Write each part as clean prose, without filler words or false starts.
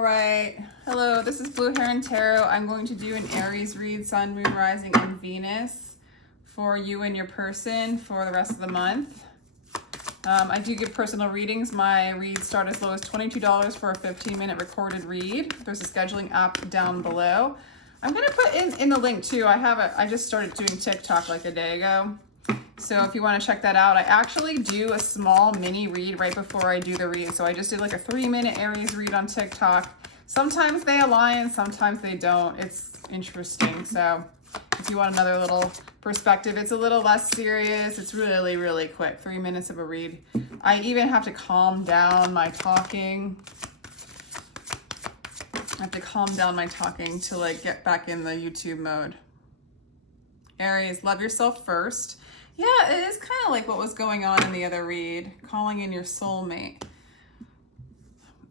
All right, hello, this is Blue Heron Tarot. I'm going to do an Aries read, Sun, Moon, Rising, and Venus for you and your person for the rest of the month. I do give personal readings. My reads start as low as $22 for a 15-minute recorded read. There's a scheduling app down below. I'm going to put in the link too. I just started doing TikTok like a day ago. So if you want to check that out, I actually do a small mini read right before I do the read. So I just did like a 3-minute Aries read on TikTok. Sometimes they align, sometimes they don't. It's interesting. So if you want another little perspective, it's a little less serious. It's really, really quick. 3 minutes of a read. I even have to calm down my talking. I have to calm down my talking to like get back in the YouTube mode. Aries, love yourself first. Yeah, it is kind of like what was going on in the other read, calling in your soulmate.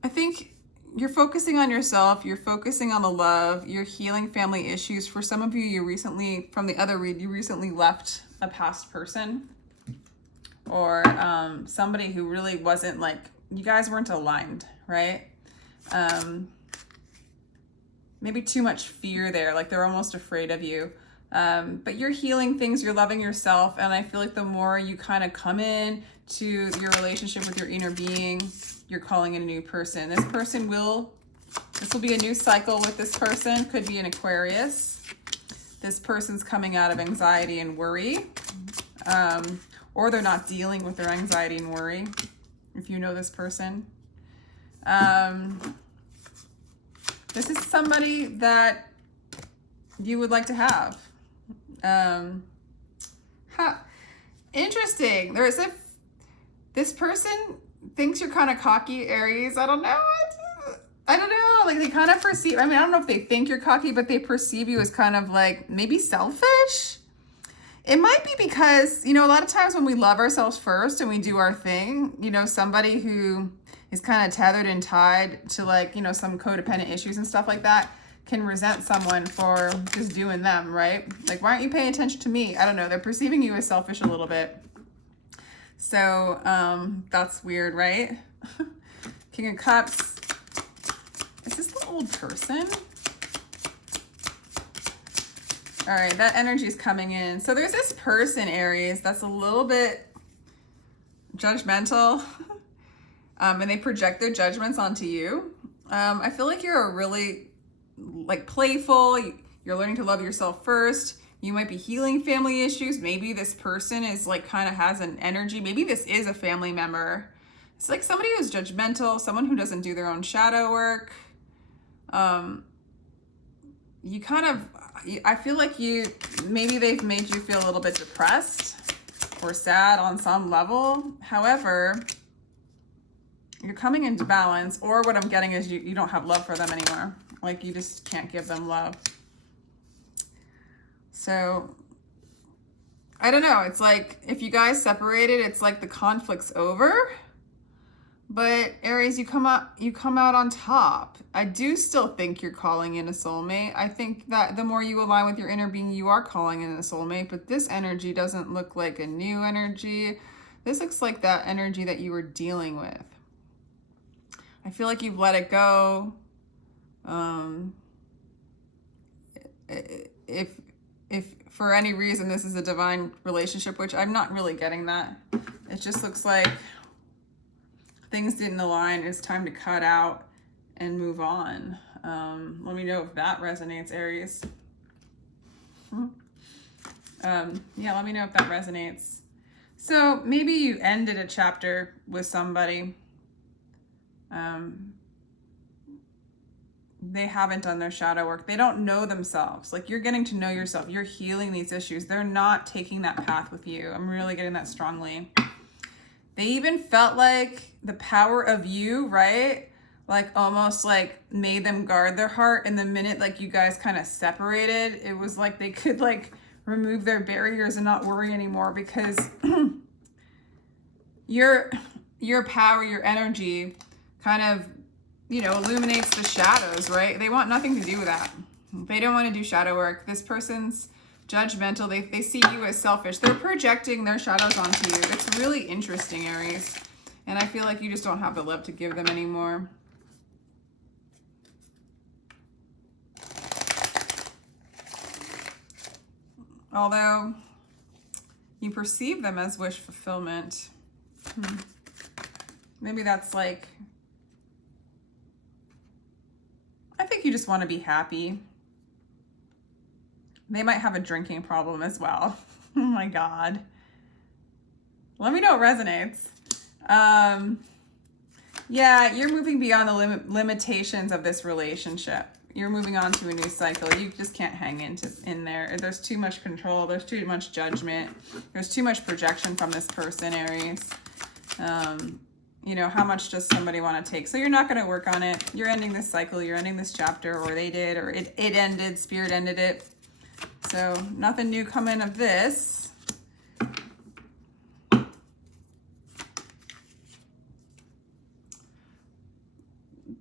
I think you're focusing on yourself, you're focusing on the love, you're healing family issues. For some of you, you recently, from the other read, you recently left a past person or somebody who really wasn't like, you guys weren't aligned, right? Maybe too much fear there, like they're almost afraid of you. But you're healing things, you're loving yourself, and I feel like the more you kind of come in to your relationship with your inner being, you're calling in a new person. This will be a new cycle with this person, could be an Aquarius. This person's coming out of anxiety and worry, or they're not dealing with their anxiety and worry, if you know this person. This is somebody that you would like to have. Interesting. This person thinks you're kind of cocky, Aries. I don't know. Like they kind of perceive, I don't know if they think you're cocky, but they perceive you as kind of like maybe selfish. It might be because, a lot of times when we love ourselves first and we do our thing, somebody who is kind of tethered and tied to like, some codependent issues and stuff like that can resent someone for just doing them, right? Like, why aren't you paying attention to me? I don't know. They're perceiving you as selfish a little bit. So that's weird, right? King of Cups. Is this the old person? All right, that energy is coming in. So there's this person, Aries, that's a little bit judgmental. And they project their judgments onto you. I feel like you're a really like playful, you're learning to love yourself first. You might be healing family issues. Maybe this person is like kind of has an energy. Maybe this is a family member. It's like somebody who's judgmental, someone who doesn't do their own shadow work. You kind of, I feel like maybe they've made you feel a little bit depressed or sad on some level. However, you're coming into balance, or what I'm getting is you don't have love for them anymore. Like you just can't give them love. So I don't know. It's like if you guys separated, it's like the conflict's over. But Aries, you come out on top. I do still think you're calling in a soulmate. I think that the more you align with your inner being, you are calling in a soulmate. But this energy doesn't look like a new energy. This looks like that energy that you were dealing with. I feel like you've let it go. If for any reason this is a divine relationship, which I'm not really getting that, it just looks like things didn't align. It's time to cut out and move on. Let me know if that resonates, Aries. Yeah, let me know if that resonates. So maybe you ended a chapter with somebody. They haven't done their shadow work. They don't know themselves. Like you're getting to know yourself. You're healing these issues. They're not taking that path with you. I'm really getting that strongly. They even felt like the power of you, right? Like almost like made them guard their heart. And the minute like you guys kind of separated, it was like they could like remove their barriers and not worry anymore because your power, your energy kind of, illuminates the shadows, right? They want nothing to do with that. They don't want to do shadow work. This person's judgmental. They see you as selfish. They're projecting their shadows onto you. It's really interesting, Aries. And I feel like you just don't have the love to give them anymore. Although you perceive them as wish fulfillment. Maybe that's like, I think you just want to be happy. They might have a drinking problem as well. Oh my God. Let me know what resonates. Yeah, you're moving beyond the limitations of this relationship. You're moving on to a new cycle. You just can't hang in there. There's too much control. There's too much judgment. There's too much projection from this person, Aries. You know, how much does somebody want to take? So you're not going to work on it. You're ending this cycle. You're ending this chapter, or they did, or it ended. Spirit ended it. So nothing new coming of this.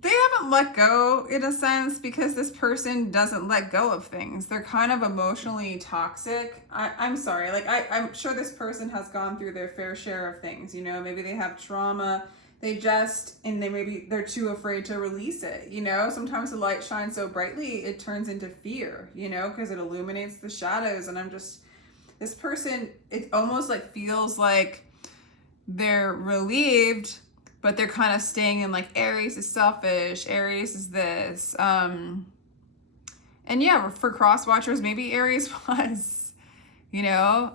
They haven't let go in a sense because this person doesn't let go of things. They're kind of emotionally toxic. I'm sorry. Like, I'm sure this person has gone through their fair share of things. You know, maybe they have trauma. They're too afraid to release it. You know, sometimes the light shines so brightly, it turns into fear, you know, because it illuminates the shadows. And this person, it almost like feels like they're relieved, but they're kind of staying in like, Aries is selfish, Aries is this. And yeah, for cross watchers, maybe Aries was, you know,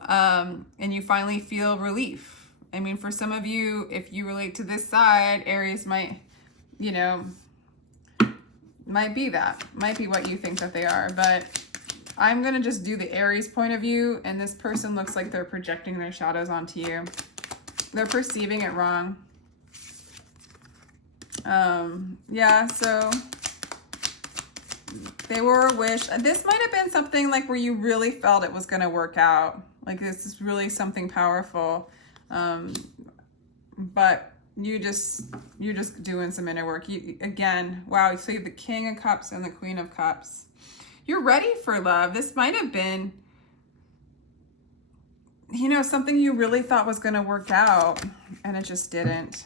and you finally feel relief. I mean, for some of you, if you relate to this side, Aries might, you know, might be what you think that they are. But I'm going to just do the Aries point of view, and this person looks like they're projecting their shadows onto you. They're perceiving it wrong. Yeah, so they were a wish. This might have been something like where you really felt it was going to work out. Like, this is really something powerful. But you're just doing some inner work. Again, wow, so you have the King of Cups and the Queen of Cups. You're ready for love. This might have been, you know, something you really thought was going to work out, and it just didn't.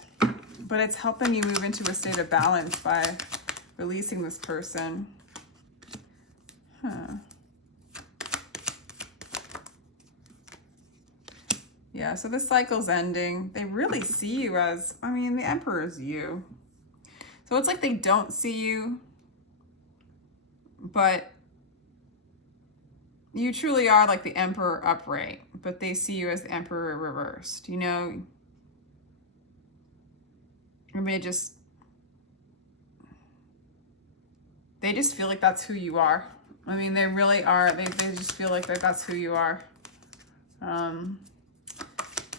But it's helping you move into a state of balance by releasing this person. Yeah, so the cycle's ending. They really see you as, I mean, the Emperor is you. So it's like they don't see you, but you truly are like the Emperor upright, but they see you as the Emperor reversed, you know? And they just feel like that's who you are. I mean, they really are. They just feel like that's who you are.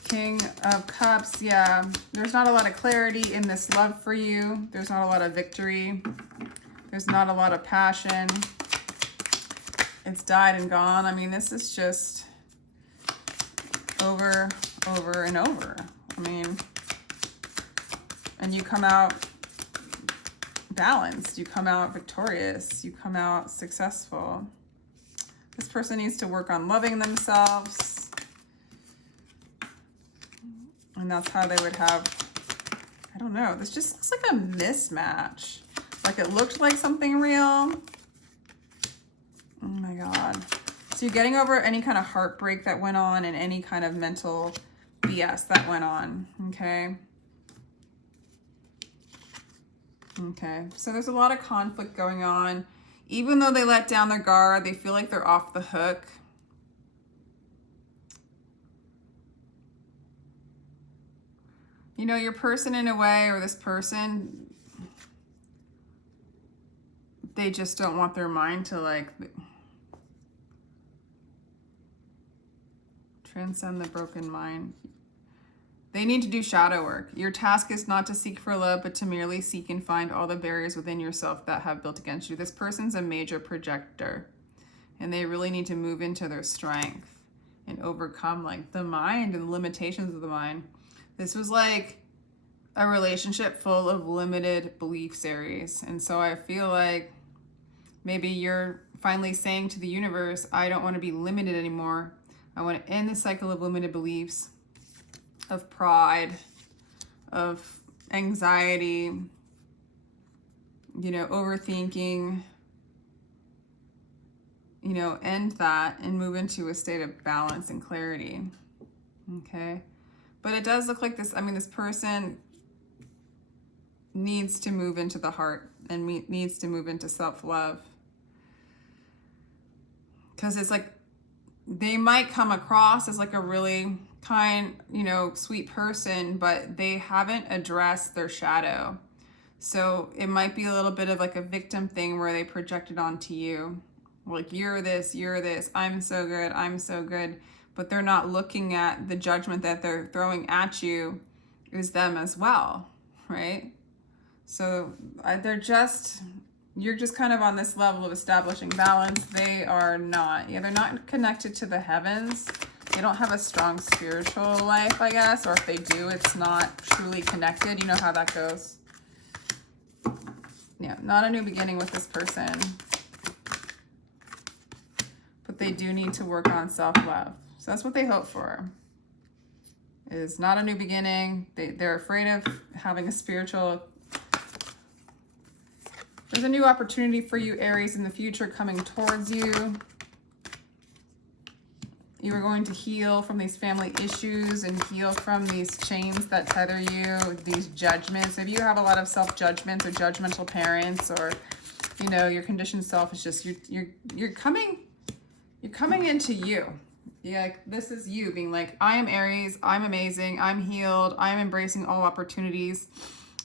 King of Cups, yeah. There's not a lot of clarity in this love for you. There's not a lot of victory. There's not a lot of passion. It's died and gone. I mean, this is just over and over. I mean, and you come out balanced. You come out victorious. You come out successful. This person needs to work on loving themselves. And that's how they would have, I don't know, this just looks like a mismatch. Like it looked like something real. Oh my God. So you're getting over any kind of heartbreak that went on and any kind of mental BS that went on, okay? Okay, so there's a lot of conflict going on. Even though they let down their guard, they feel like they're off the hook. You know, your person in a way, or this person, they just don't want their mind to like transcend the broken mind. They need to do shadow work. Your task is not to seek for love, but to merely seek and find all the barriers within yourself that have built against you. This person's a major projector, and they really need to move into their strength and overcome like the mind and the limitations of the mind. This was like a relationship full of limited beliefs, Aries. And so I feel like maybe you're finally saying to the universe, I don't want to be limited anymore. I want to end the cycle of limited beliefs, of pride, of anxiety, you know, overthinking, you know, end that and move into a state of balance and clarity. Okay. But it does look like this, I mean, this person needs to move into the heart and needs to move into self-love. Because it's like, they might come across as like a really kind, you know, sweet person, but they haven't addressed their shadow. So it might be a little bit of like a victim thing where they project it onto you. Like, you're this, I'm so good. But they're not looking at the judgment that they're throwing at you is them as well, right? So you're just kind of on this level of establishing balance. They are not. Yeah, they're not connected to the heavens. They don't have a strong spiritual life, I guess. Or if they do, it's not truly connected. You know how that goes. Yeah, not a new beginning with this person. But they do need to work on self-love. So that's what they hope for. Is not a new beginning. They're afraid of having a spiritual... There's a new opportunity for you, Aries, in the future coming towards you. You are going to heal from these family issues and heal from these chains that tether you, these judgments. If you have a lot of self-judgments or judgmental parents, or, you know, your conditioned self is just, you're coming into you. Yeah, like, this is you being like, I am Aries, I'm amazing, I'm healed, I'm embracing all opportunities,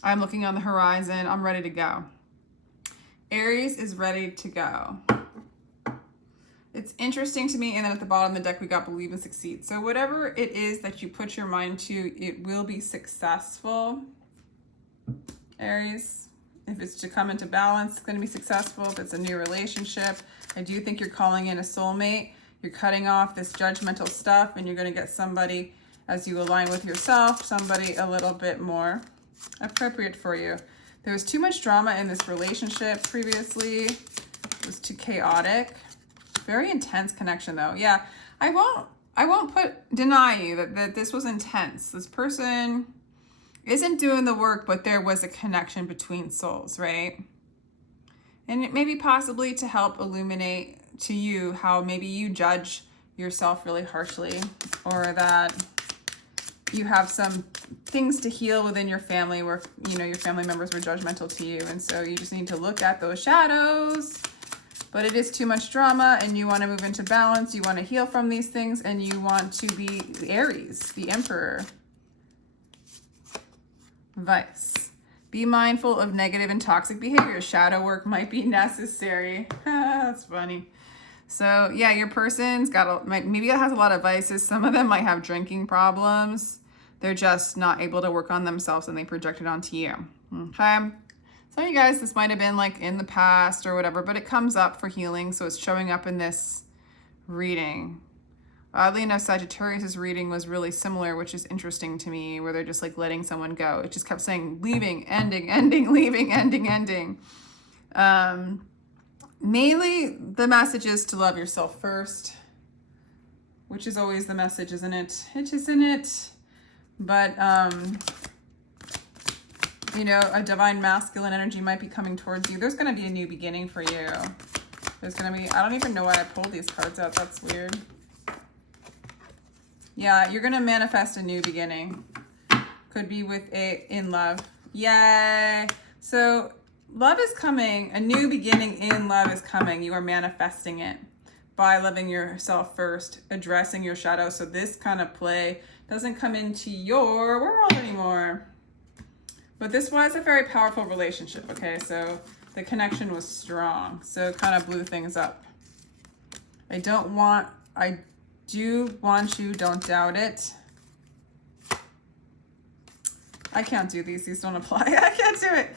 I'm looking on the horizon, I'm ready to go. Aries is ready to go. It's interesting to me, and then at the bottom of the deck we got believe and succeed. So whatever it is that you put your mind to, it will be successful, Aries. If it's to come into balance, it's going to be successful. If it's a new relationship, I do think you're calling in a soulmate. You're cutting off this judgmental stuff, and you're going to get somebody, as you align with yourself, somebody a little bit more appropriate for you. There was too much drama in this relationship previously. It was too chaotic. Very intense connection though. Yeah, I won't deny you that this was intense. This person isn't doing the work, but there was a connection between souls, right? And it maybe possibly to help illuminate to you how maybe you judge yourself really harshly, or that you have some things to heal within your family where, you know, your family members were judgmental to you. And so you just need to look at those shadows. But it is too much drama, and you want to move into balance. You want to heal from these things, and you want to be Aries, the Emperor. Vice. Be mindful of negative and toxic behavior. Shadow work might be necessary. That's funny. So yeah, your person's maybe it has a lot of vices. Some of them might have drinking problems. They're just not able to work on themselves, and they project it onto you. Okay. So you guys, this might have been like in the past or whatever, but it comes up for healing. So it's showing up in this reading. Oddly enough, Sagittarius's reading was really similar, which is interesting to me, where they're just like letting someone go. It just kept saying leaving, ending, ending, leaving, ending, ending. Mainly the message is to love yourself first, which is always the message, isn't it? It isn't it. But, you know, a divine masculine energy might be coming towards you. There's going to be a new beginning for you. There's going to be, I don't even know why I pulled these cards out. That's weird. Yeah, you're going to manifest a new beginning. Could be with in love. Yay. So love is coming. A new beginning in love is coming. You are manifesting it by loving yourself first, addressing your shadow. So this kind of play doesn't come into your world anymore. But this was a very powerful relationship, okay? So the connection was strong. So it kind of blew things up. I do want you, don't doubt it. I can't do these. These don't apply. I can't do it.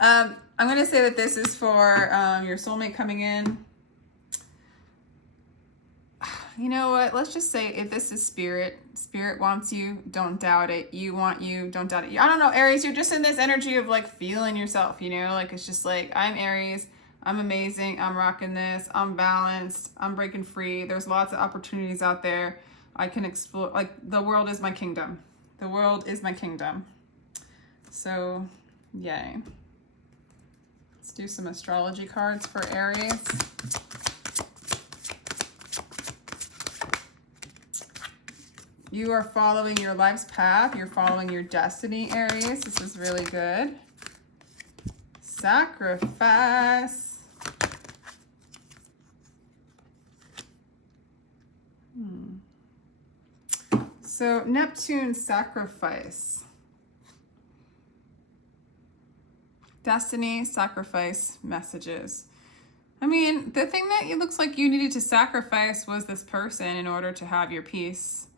I'm going to say that this is for your soulmate coming in. You know what? Let's just say if this is spirit wants you, don't doubt it. You want you, don't doubt it. I don't know, Aries, you're just in this energy of like feeling yourself, you know? Like it's just like, I'm Aries, I'm amazing, I'm rocking this, I'm balanced, I'm breaking free. There's lots of opportunities out there. I can explore, like the world is my kingdom. The world is my kingdom. So, yay. Let's do some astrology cards for Aries. You are following your life's path. You're following your destiny, Aries. This is really good. Sacrifice. So Neptune, sacrifice. Destiny, sacrifice, messages. I mean, the thing that it looks like you needed to sacrifice was this person in order to have your peace.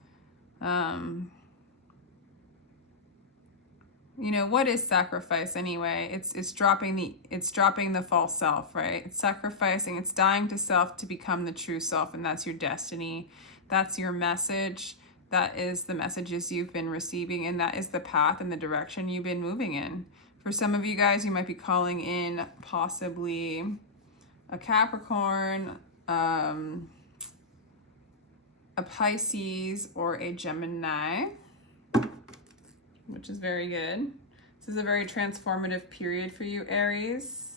You know, what is sacrifice anyway? It's dropping the false self, right? It's sacrificing, it's dying to self to become the true self, and that's your destiny. That's your message. That is the messages you've been receiving, and that is the path and the direction you've been moving in. For some of you guys, you might be calling in possibly a Capricorn, a Pisces, or a Gemini, which is very good. This is a very transformative period for you, Aries.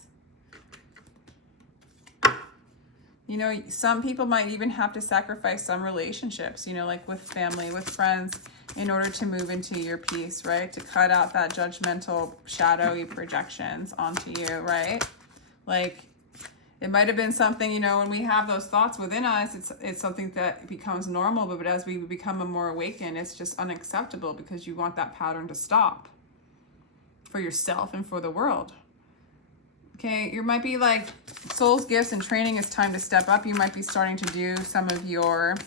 You know, some people might even have to sacrifice some relationships, you know, like with family, with friends, in order to move into your peace, right? To cut out that judgmental, shadowy projections onto you, right? Like, it might have been something, you know, when we have those thoughts within us, it's something that becomes normal, but as we become more awakened, it's just unacceptable because you want that pattern to stop for yourself and for the world. Okay, you might be like, soul's gifts and training, is time to step up. You might be starting to do some of your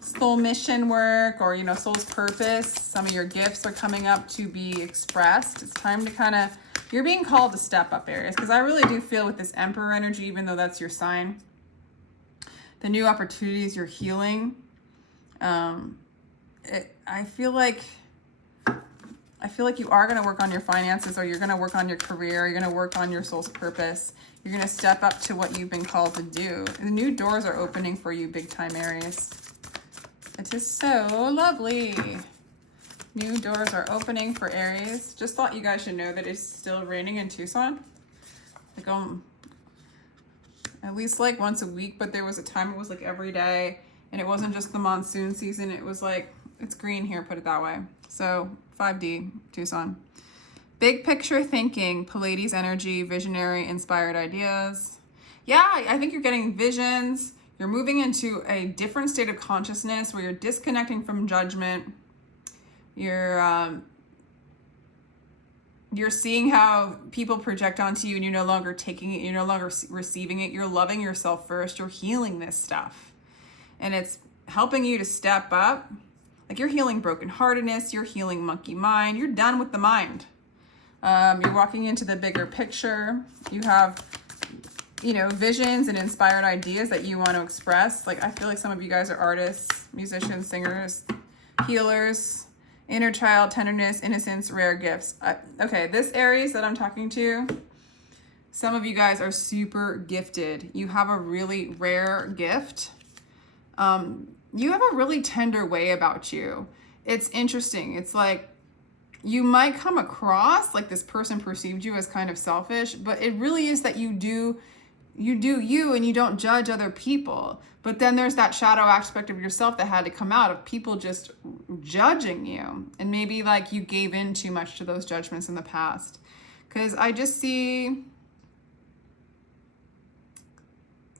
soul mission work, or, you know, soul's purpose. Some of your gifts are coming up to be expressed. It's time to kind of, you're being called to step up, Aries, because I really do feel with this Emperor energy, even though that's your sign, the new opportunities, you're healing. I feel like you are going to work on your finances, or you're going to work on your career. You're going to work on your soul's purpose. You're going to step up to what you've been called to do. The new doors are opening for you big time, Aries. It is so lovely. New doors are opening for Aries. Just thought you guys should know that it's still raining in Tucson. Like, at least like once a week, but there was a time it was like every day, and it wasn't just the monsoon season. It was like, it's green here, put it that way. So 5D, Tucson. Big picture thinking, Pleiades energy, visionary, inspired ideas. Yeah, I think you're getting visions. You're moving into a different state of consciousness where you're disconnecting from judgment. You're seeing how people project onto you, and you're no longer taking it. You're no longer receiving it. You're loving yourself first. You're healing this stuff. And it's helping you to step up. Like, you're healing brokenheartedness. You're healing monkey mind. You're done with the mind. You're walking into the bigger picture. You have, you know, visions and inspired ideas that you want to express. Like, I feel like some of you guys are artists, musicians, singers, healers, inner child, tenderness, innocence, rare gifts. Okay, this Aries that I'm talking to, some of you guys are super gifted. You have a really rare gift. You have a really tender way about you. It's interesting. It's like, you might come across like this person perceived you as kind of selfish, but it really is that you do you, and you don't judge other people. But then there's that shadow aspect of yourself that had to come out, of people just judging you. And maybe like you gave in too much to those judgments in the past. Because I just see,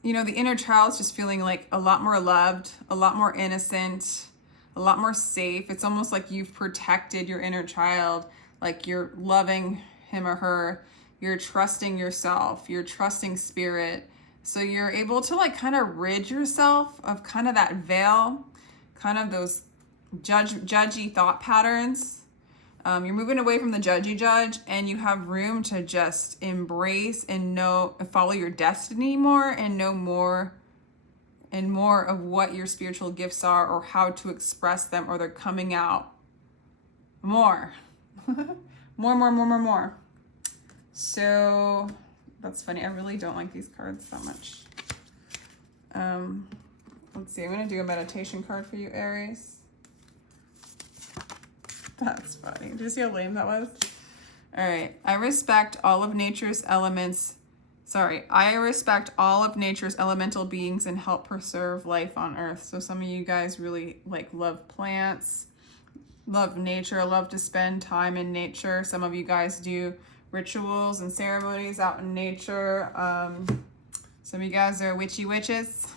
you know, the inner child's just feeling like a lot more loved, a lot more innocent, a lot more safe. It's almost like you've protected your inner child, like you're loving him or her, you're trusting yourself, you're trusting spirit. So you're able to like kind of rid yourself of kind of that veil, kind of those judgy thought patterns. You're moving away from the judgy judge, and you have room to just embrace and know, follow your destiny more, and know more and more of what your spiritual gifts are, or how to express them, or they're coming out more. more. So that's funny. I really don't like these cards that much. Let's see. I'm going to do a meditation card for you, Aries. That's funny. Did you see how lame that was? All right. I respect all of nature's elements, Sorry, I respect all of nature's elemental beings and help preserve life on earth. So some of you guys really like love plants, love nature, love to spend time in nature. Some of you guys do rituals and ceremonies out in nature. Some of you guys are witchy witches.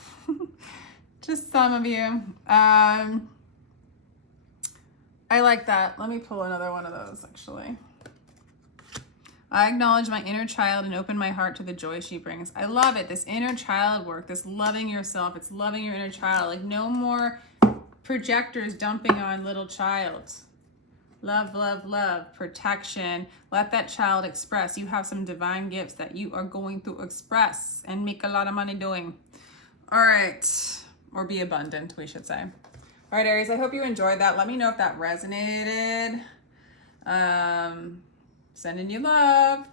Just some of you. I like that. Let me pull another one of those actually. I acknowledge my inner child and open my heart to the joy she brings. I love it. This inner child work, this loving yourself. It's loving your inner child. Like no more projectors dumping on little child. Love, love, love, protection. Let that child express. You have some divine gifts that you are going to express and make a lot of money doing. All right. Or be abundant, we should say. All right, Aries, I hope you enjoyed that. Let me know if that resonated. Sending you love.